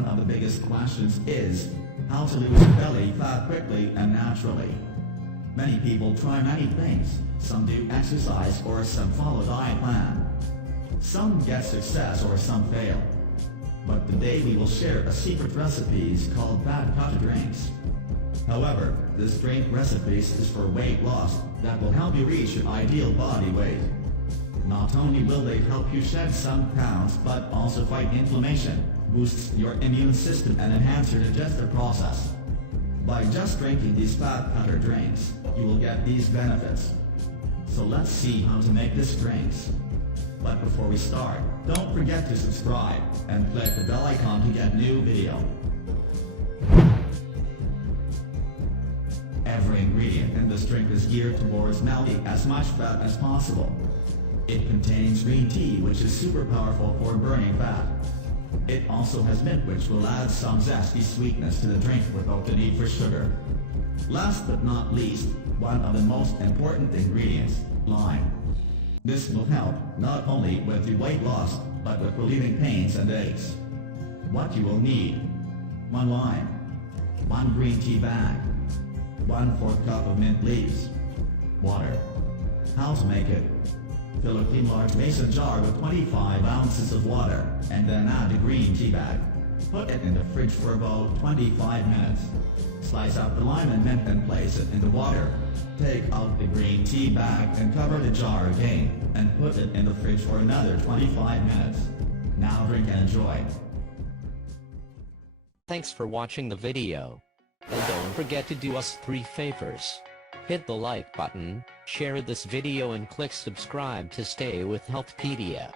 One of the biggest questions is how to lose belly fat quickly and naturally. Many people try many things. Some do exercise or some follow diet plan. Some get success or some fail. But today we will share a secret recipe called fat cutter drinks. However, this drink recipe is for weight loss that will help you reach your ideal body weight. Not only will they help you shed some pounds but also fight inflammation, boosts your immune system and enhance your digestive process. By just drinking these fat cutter drinks, you will get these benefits. So let's see how to make this drinks. But before we start, don't forget to subscribe and click the bell icon to get new video. Every ingredient in this drink is geared towards melting as much fat as possible. It contains green tea, which is super powerful for burning fat. It also has mint, which will add some zesty sweetness to the drink without the need for sugar. Last but not least, one of the most important ingredients, lime. This will help not only with the weight loss, but with relieving pains and aches. What you will need: 1 lime, 1 green tea bag, 1/4 cup of mint leaves, water. How to make it: fill a clean large mason jar with 25 ounces of water, and then add the green tea bag. Put it in the fridge for about 25 minutes. Slice out the lime and mint and place it in the water. Take out the green tea bag and cover the jar again, and put it in the fridge for another 25 minutes. Now drink and enjoy. Thanks for watching the video. And don't forget to do us 3 favors. Hit the like button, share this video and click subscribe to stay with Healthpedia.